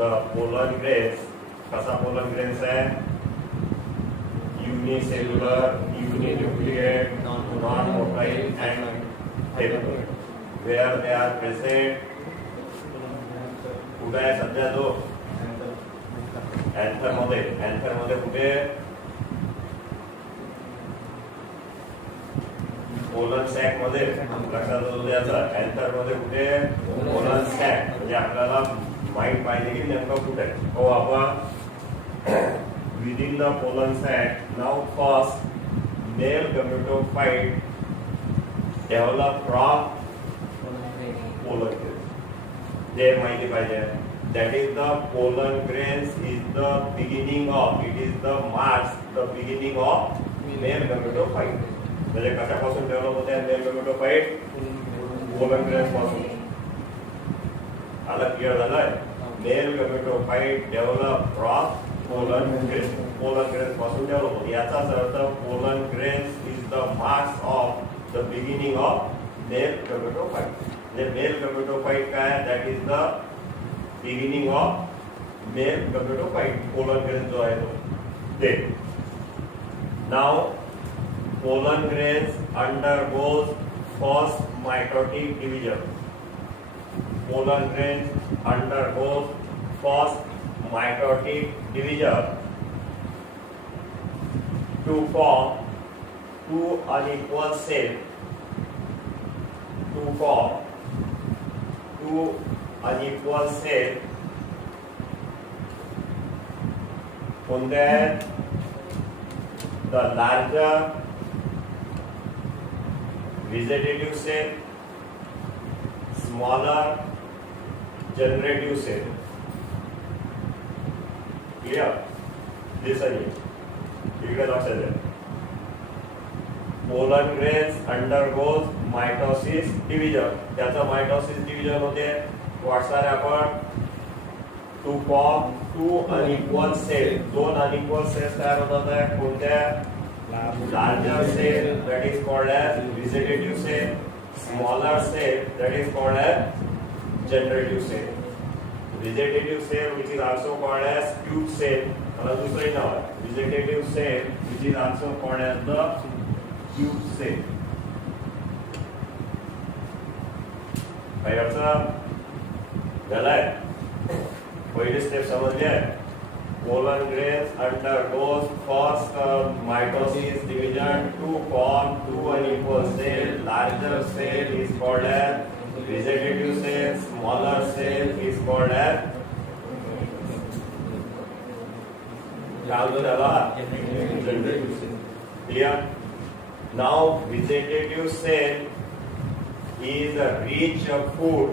the pollen grains. कसा pollen grains है? Unicellular, uninucleate, non-motile and stable. Where they are present? कुठे आहे सध्या तो? एंथर मध्ये कुठे? पोलन सॅक मध्ये. लक्षात असू द्यायचं, एंथर मध्ये कुठे? Pollen sac. म्हणजे आपल्याला माहित पाहिजे की नेमकं कुठे. हो आपण within the pollen sac. Now first male gametophyte develop from pollen grains. जे माहिती पाहिजे. That is the pollen grains is the beginning of. It is the marks the beginning of male gametophyte. म्हणजे कशापासून डेव्हलप होते mail gametophyte? pollen grains पासून. आला clear झालंय? Male gametophyte develop from pollen grains. pollen grains पासून develop होते. याचाच अर्थ pollen grains is the marks of the beginning of male gametophyte. म्हणजे मेल gametophyte काय? That is the beginning of male gametophyte. pollen grains जो आहे तो ते. Now pollen grains undergoes first mitotic division. Pollen grains undergoes first mitotic division to form two unequal cells. To form two unequal cells. कोणते आहेत? The larger vegetative cell, smaller generative cell. Clear? Listen here. इकडे लक्षात द्या. pollen grains undergoes mitosis division. त्याचं mitosis division होते. वाटणार आपण to form two unequal cells. दोन unequal cells तयार होतात. कोणत्या? larger cell that is called as vegetative cell, smaller cell that is called as generative cell. Vegetative cell which is also called as tube cell. और दूसरा नाम है vegetative cell which is also called as the tube cell. भाई अर्थ गलत. पहली step समझ गए? pollen grains undergoes first mitosis division to form two unequal cells. Larger cell is called as vegetative cell. Smaller cell is called as generative cell. Clear? Now vegetative cell is a rich food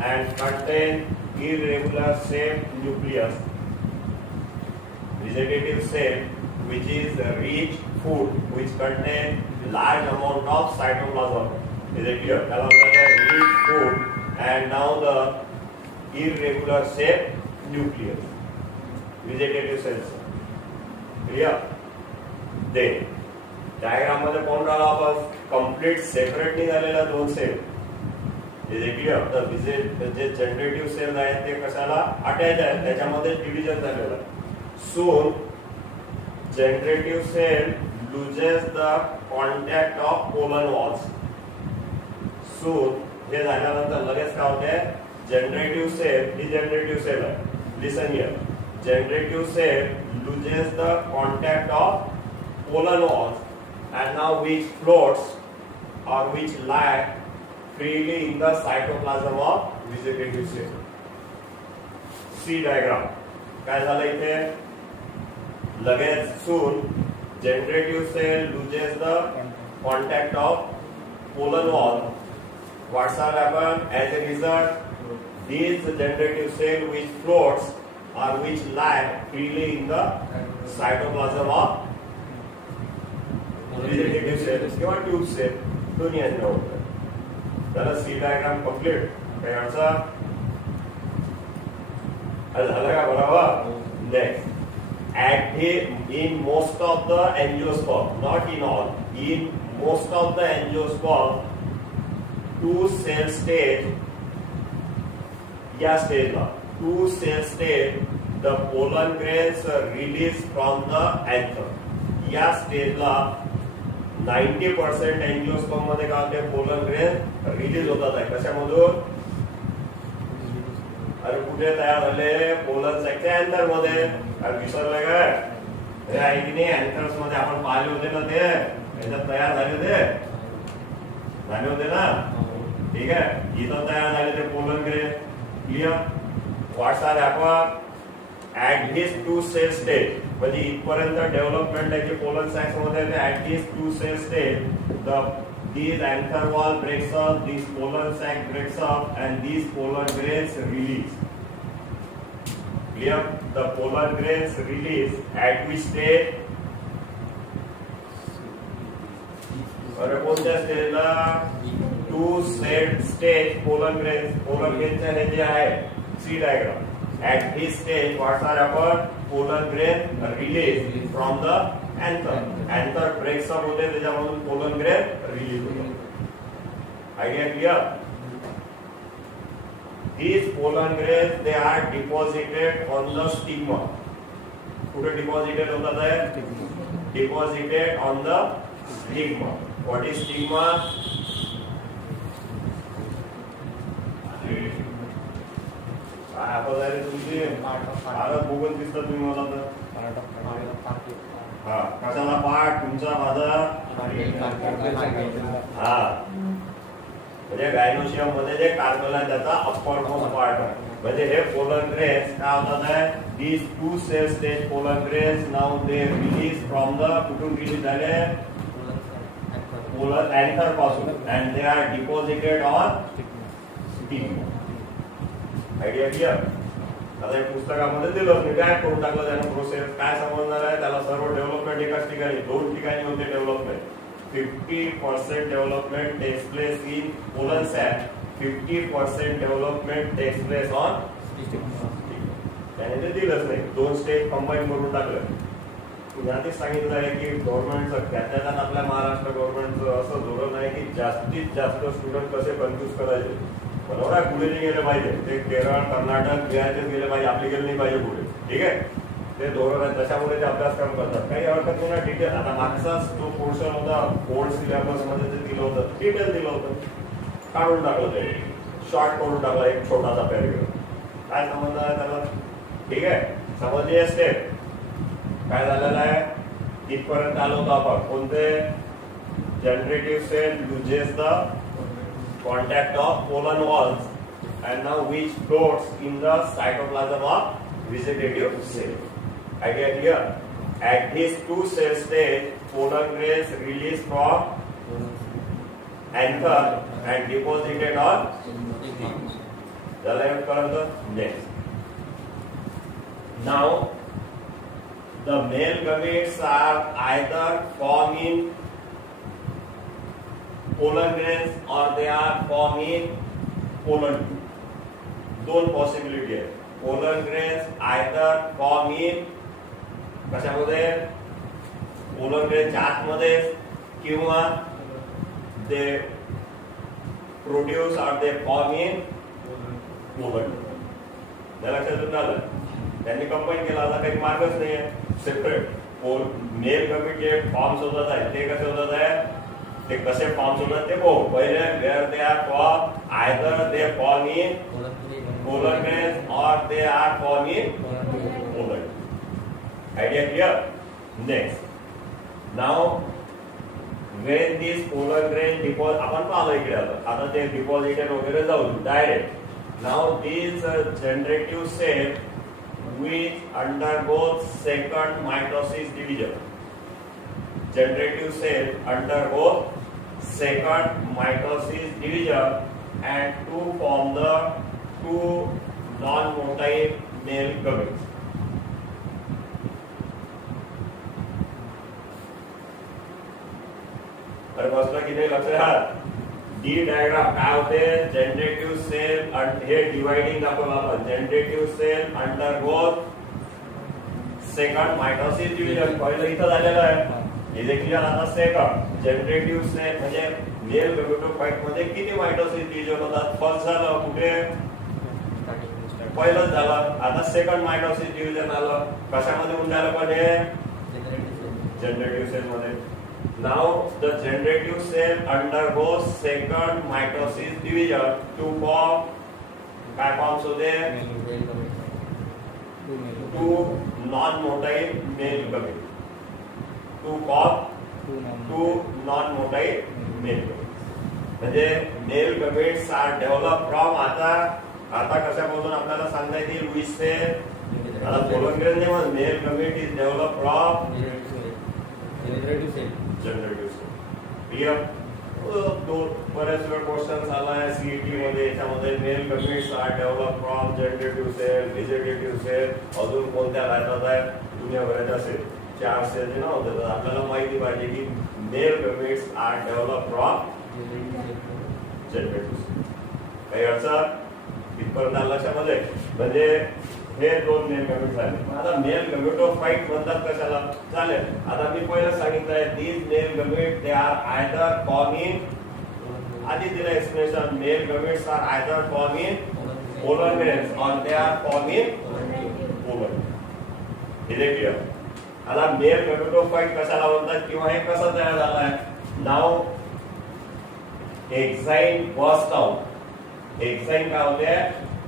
and contain irregular shaped nucleus. Vegetative cell which is a rich food which contain large amount of cytoplasm. Is it clear? Rich food and now the irregular shaped nucleus. Vegetative cells. Clear? Then diagram मध्ये कोण राहिला आपण? Complete separate निघालेला दोन sale. Is it clear? तर जे generative sale आहेत ते कशाला अटॅच आहेत, त्याच्यामध्ये डिव्हिजन झालेलं आहे. soon generative cell loses the contact of pollen walls. soon हे झाल्यानंतर लगेच काय होते? जनरेटिव्ह सेल ही जनरेटिव्ह सेल आहे. Listen here. Generative cell loses the contact of pollen walls and now which floats or which lie freely in the cytoplasm of vegetative cell. C diagram. काय झालं इथे? लगेच soon generative cell loses the contact of pollen wall. What's happen? As a result, these generative cell which floats or which lie freely in the cytoplasm of vegetative cells किंवा tube sale दोन्ही आहेत ना. त्याला C diagram complete. काय अडचण झालं का? बरोबर. Next. In most of the angiosperm, not in all, in most of the angiosperm, two cell stage या स्टेजला two cell state, the pollen grains release from the anther. या स्टेजला 90% एंजिओस्पर्म मध्ये काय होते, पोलन ग्रेन रिलीज होतात आहे. कशामधून? अरे कुठे तयार झाले? पोलन सॅकच्या अँथर मध्ये. अरे विसरले काय? हे आहे की नाही, अँथर्स मध्ये आपण पाहिले होते ना, ते याच्यात तयार झाले होते ना. ठीक आहे, इथं तयार झाले ते pollen grain. Clear? What's are happen at this two cell stage. म्हणजे इथपर्यंत डेव्हलपमेंट आहे की पोलन सॅक्स मध्ये at this two cell stage these anther wall breaks up, this pollen sac breaks up, and these pollen grains release. Clear? The pollen grains release at which stage? अरे कोणत्या स्टेजला? Two cell stage pollen ग्रेनच्या हे जे आहे see diagram. At this stage, what are happened? Pollen grain release from the anther. Anther breaks up होते, त्याच्यामधून pollen grain release होते. Idea clear? These pollen grains, they are deposited on the stigma. कुठे deposited होतात आहे? Deposited on the stigma. What is stigma? तुमची भारत भूगोल दिसतात तुम्ही मला तर. हा, कशाला पाठ तुमचा माझा? हा, म्हणजे गायनोशियम मध्ये जे कार्बन आहे त्याचा अप्पर मोस्ट पार्ट आहे. म्हणजे हे पोलन ग्रेन्स काय होतात आहे? These two cell stage pollen grains now they release from the, कुठून रिलीज झाले? पोलन अँथर पासून, and they are deposited on stigma. Idea clear? आता एक पुस्तकामध्ये दिलं मी काय करून टाकलं त्यानं प्रोसेस. काय समजणार आहे त्याला? सर्व डेव्हलपमेंट एकाच ठिकाणी, दोन ठिकाणी होते development. 50% development takes place in pollen sac, 50% development takes place on stigma. त्याने ते दिलंच नाही, दोन स्टेज कंबाईन करून टाकलं. यातच सांगितलं आहे की गव्हर्नमेंटचं, त्याच्यात आपल्या महाराष्ट्र गव्हर्नमेंटचं असं धोरण आहे की जास्तीत जास्त स्टुडंट कसे कन्फ्यूज करायचे. बरोबर आहे, पुढे नाही गेले पाहिजे. ते केरळ, कर्नाटक, बिहारचे गेले पाहिजे, आपली गेले नाही पाहिजे पुढे. ठीक आहे, ते धोरण आहे, त्याच्यामुळे ते अभ्यासक्रम करतात. काही हरकत नाही. डिटेल आता मागचाच जो पोर्शन होता बोर्ड सिलेबस मध्ये ते दिलं होतं, डिटेल दिलं होतं, काढून टाकलं ते, शॉर्ट करून टाकला एक छोटासा पॅरेग्राफ. काय समजलं आहे त्याला? ठीक आहे, समजली आहे स्टेप. काय झालेलं आहे? इथपर्यंत आलो होतो आपण. कोणते? Generative cell loses the contact of pollen walls and now which floats in the cytoplasm of vegetative cell. Idea clear? At this two cell stage, pollen grains released from anther and deposited on stigma. Next. Now, the male gametes are either formed in pollen grains or they are formed in pollen tube. दोन possibility आहे. pollen grains either form in कशामध्ये? pollen grains आतमध्ये, किंवा they produce or they form in pollen tube. त्या लक्षात आलं? त्यांनी combine केला, आता काही मार्गच नाही आहे सेपरेट. मेल गमीट जे फॉर्म्स होतात आहे ते कसे होतात आहे? ते कसे फॉर्म्स होतात ते बघू. पहिले where they are form, either they form in pollen grains or they are form in pollen. Idea clear? Next. Now when this pollen grain deposit, आपण पाहतो इकडे आता ते डिपॉझिटेड वगैरे जाऊ direct. now these generative cell which undergoes second mitosis division. Generative cell undergo second mitosis division and to form the two non-motile male gametes. अरे बसला की नाही लक्षात? डी डायग्राम काय होते? जनरेटिव्ह सेल हे डिवाइडिंग दाखवलं आपण. Generative cell undergoes second mitosis division. पहिलं इथं झालेलं आहे. हे क्लिअर? आता सेकंड जनरेटिव्ह सेल म्हणजे मेल गमेटोफाइट मध्ये किती मायटोसिस डिव्हिजन होतात? फर्स्ट झालं कुठे? पहिलंच झालं. आता सेकंड मायटोसिस डिव्हिजन आलं. कशामध्ये होऊन झालं पण हे जनरेटिव्ह सेल मध्ये. Now the generative cell undergoes second mitosis division to form काय फॉर्म्स होते? Two non motile male gamete. Two non motile male gamete. म्हणजे male gametes are develop from आता कशापासून आपल्याला सांगता येईल? Which cell? आता पोलंग्रेन जेव्हा male gamete is develop from generative cell. Clear? बरेच वेळ क्वेश्चन आलाय सीईटी मध्ये. याच्यामध्ये male gametes are develop from generative cell, vegetative sale, अजून कोणत्या राहतात आहेत? दुनियाभराच्या सेल 4 सेलचे नाव देतात. आपल्याला माहिती पाहिजे की male gametes are develop from generative cell. काही अडचण इथपर्यंत लक्षामध्ये? म्हणजे हे 2 मेल गमेट झाले. आता मेल गमेटोफाइट म्हणतात कशाला? चालेल. आता मी पहिलं सांगितलंय these male gamete they are either form in, आधी दिलं expression, male gametes are either form in polar grains or they are form in polar. Is it clear? आता मेल गमेटोफाइट कशाला म्हणतात किंवा हे कसं तयार झालंय? नाव एक्साइन बस्ट आउट. एक्साइन काय होते?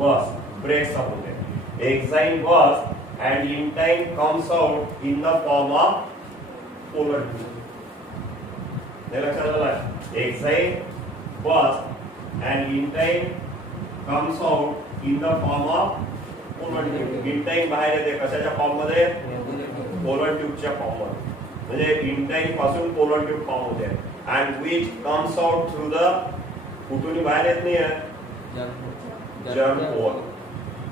बस्ट, ब्रेक्स आउट होते. Exine bursts and intine comes out in the form of polar tube. हे लक्षात आलं? Exine bursts and intine comes out in the form of polar tube. Intine बाहेर येते कशाच्या form मध्ये? पोलर ट्यूबच्या फॉर्म मध्ये. म्हणजे intine पासून पोलर ट्यूब फॉर्म होते and which comes out through the, कुठून बाहेर येत नाही आहे? germ pore.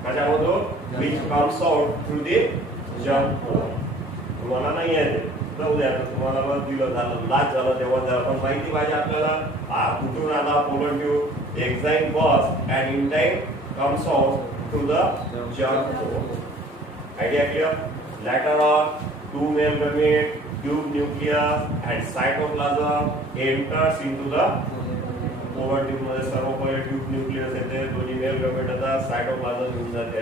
कशामधून? which comes out through the germ pore. तुम्हाला नाही आहे जाऊ द्या. तुम्हाला मग दिलं झालं लाच झालं तेव्हा झालं. पण माहिती पाहिजे आपल्याला कुठून आला polar tube. Exine burst and intine comes out through the germ pore. Idea clear? Later on 2 male gamete, tube nucleus and cytoplasm enters into the polar tube मध्ये. सर्व पहिले ट्यूब न्यूक्लियस येते, दोन्ही मेल गमेट येतात, cytoplasm येऊन जाते.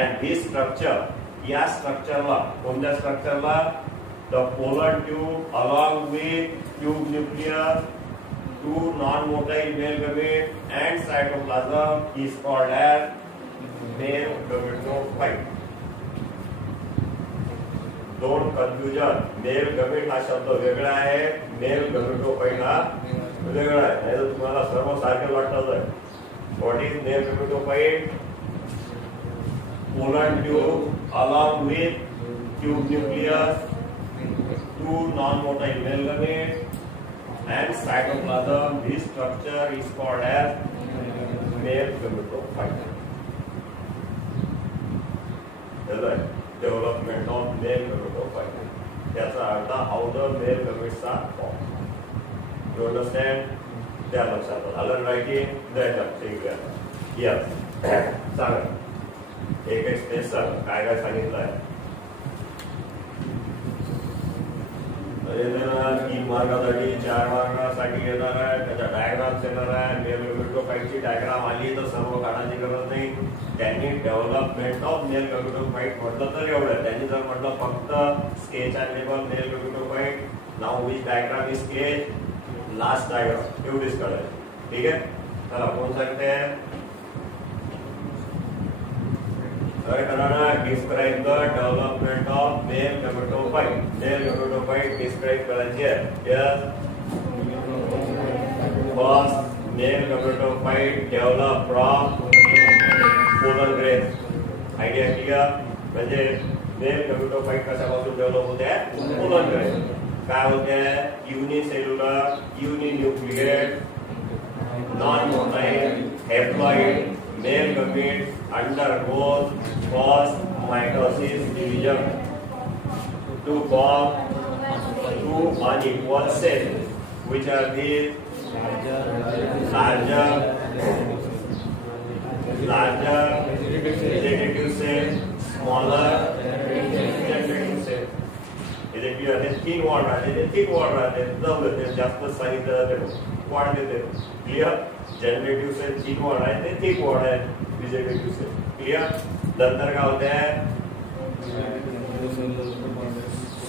And this structure, या स्ट्रक्चरला, कोणत्या स्ट्रक्चरला? The polar tube along with tube nucleus, 2 non motile male gamete and cytoplasm is called as male gametophyte. Don't confusion. Male gamete हा शब्द वेगळा आहे, मेल गमेटोफाइट हा वेगळा आहे. नाही तर तुम्हाला सर्व सारखे वाटतात आहे. What is male gametophyte? Polar tube along with tube nucleus, 2 non-motile male gametes and cytoplasm. This structure is called as male gametophyte. Development of male gametophyte. याचा अर्थ how the male gametes are formed. You understand? त्या लक्षात आलं? Writing द्यायचं. Yes. सांगा. एक space काय काय सांगितलं आहे? 3 मार्कासाठी 4 मार्कासाठी येणार आहे. त्याच्या डायग्राम्स येणार आहे. मेल गमेटोफाइटची डायग्राम आली तर सर्व काढायची गरज नाही. त्यांनी डेव्हलपमेंट ऑफ मेल गमेटोफाइट म्हटलं तर एवढं. त्यांनी जर म्हटलं फक्त sketch and label male gametophyte, now which diagram is sketch, last diagram, एवढीच काढायची. ठीक आहे? चला कोण सांगते? Describe the development of male gametophyte. Male gametophyte describe करायची आहे. Yes. First, male gametophyte develop from polar grains. Idea clear? म्हणजे male gametophyte कशापासून डेव्हलप होते? Polar grain. काय होते? Unicellular, uninucleate, non motile, haploid male gamete undergoes first mitosis division to form 2 unequal cells, which are these larger vegetative cells, smaller generative cells. इथे clear हे thin wall राहते ते thick wall राहते जमलं ते जास्त सांगितलं जाते वाढ देते clear generative cell thin wall आहे ते थिक वॉल आहे व्हेजिटेटिव्ह सेल क्लिअर नंतर काय होते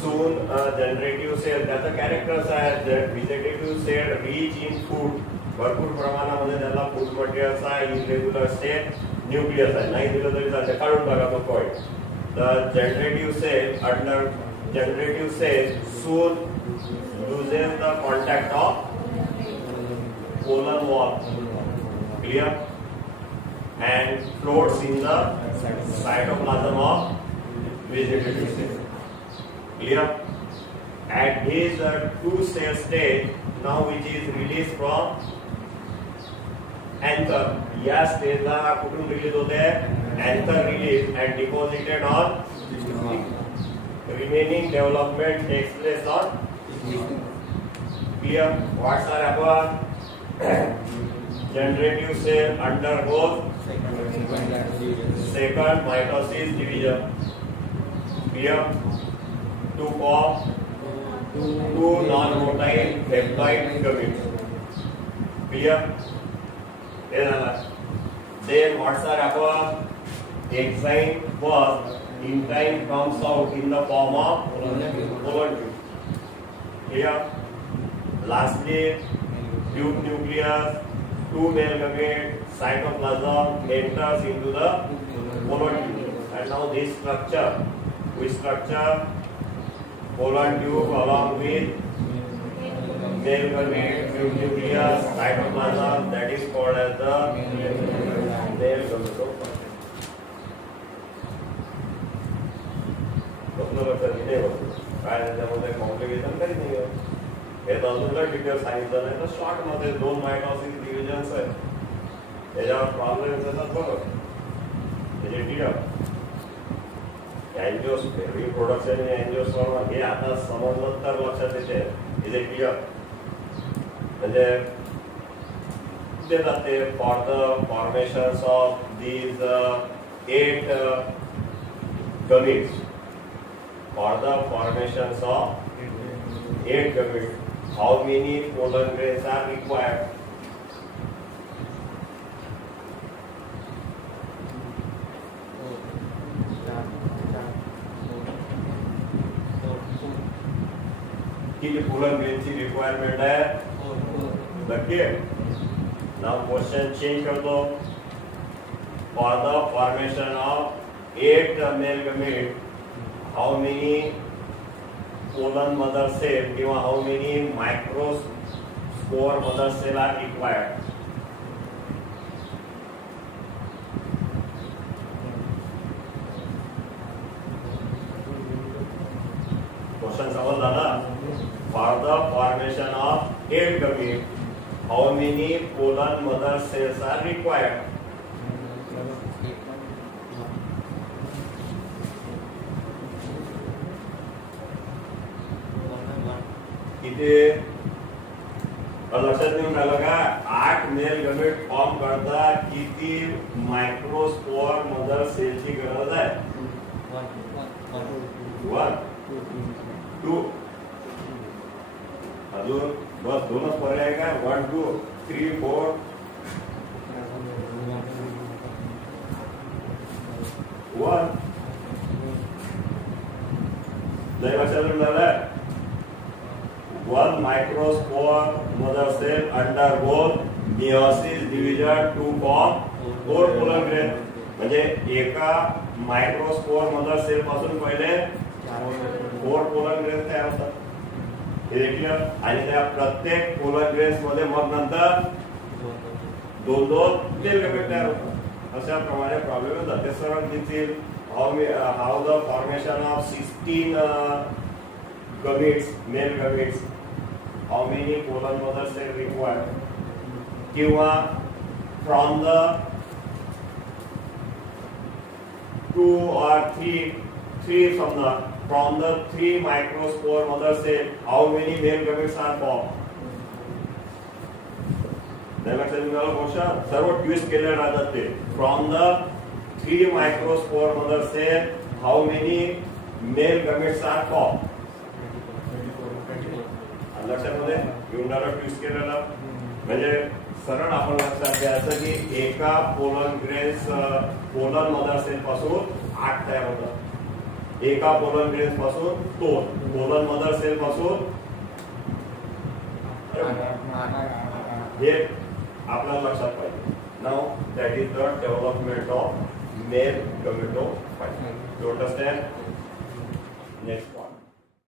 सून जनरेटिव्ह सेल त्याचं कॅरेक्टर्स आहेत vegetative cell rich in food भरपूर प्रमाणामध्ये त्याला फूड मटेरियल्स आहे इरेग्युलर स्टेट न्यूक्लियस आहे नाही दिलं तरी चालते काढून टाका तो point The generative cell under generative cell soon loses the contact of colon wall, clear, and floats in the cytoplasm of vegetative cell, clear. At this two-cell stage, now which is released from anther. या स्टेजला कुठून release होते anther release and deposited on remaining development takes place on clear. What's are happen generative cell undergoes second mitosis division clear to form two non-motile peptide gametes clear. Then what's are happen? Enzyme was in time comes out in the form of colon tube. Clear? Lastly, tube nucleus, two male gametes, cytoplasm enters into the colon tube. And now this structure, which structure? Colon tube along with male gamete, tube nucleus, cytoplasm, that is called as the male gamete. काय त्याच्यामध्ये complication काही नाही आहे हे तर अजून detail सांगितलं नाही तर शॉर्ट मध्ये दोन मायटॉसिस डिव्हिजन्स आहेत त्याच्यावर प्रॉब्लेम्स येतात बघ त्याचे टीअर अँजिओस रिप्रोडक्शन अँजिओस्पर्म हे आता समजलं तर लक्षात येते इथे टीअर म्हणजे देतात ते for the formations of these 8 gametes. For the formations of 8 gametes, how many pollen grains are required? किती pollen grains ची requirement है? देखिए, now question change कर दो. For the formation of 8 male gametes, how many colon mother cell किंवा how many microspore mother cell are required? Question समजला ना? For the formation of 8 gametes, how many colon mother cells are required? इथे लक्षात घेऊन राहिलं का 8 male gamete form करता किती मायक्रोस्पोर मदर सेलची गरज आहे 1 2 अजून बस दोनच पर्याय का 1 2 3 4 1 लय लक्षात घेऊन राहिलं One microspore mother cell undergoes meiosis division to form 4 pollen grains. म्हणजे एका मायक्रोस्पोर मदर सेल पासून पहिले 4 pollen grains तयार होतात हे क्लिअर आणि त्या प्रत्येक pollen grains मध्ये मग नंतर दोन मेल गमेट तयार होतात अशा प्रमाणे प्रॉब्लेम होतात ते सरळ दिसतील how the formation of 16 gametes male gametes how many colon mother cell required किंवा from the 2 or 3 from the 3 microspore mother cell how many male gametes are formed लक्षात घेऊन क्वेश्चन सर्व ट्विस्ट केले राहतात ते from the 3 microspore mother cell how many male gametes are formed लक्षात युनाला twist केलेलं म्हणजे सरळ आपण लक्षात घ्यायचं की एका pollen grains pollen mother cell पासून 8 तयार होतात. एका पोलन ग्रेन्स पासून 2, पोलन मदर सेल पासून हे आपल्याला लक्षात पाहिजे. Now that is the development of male tomato fibre. You understand? Next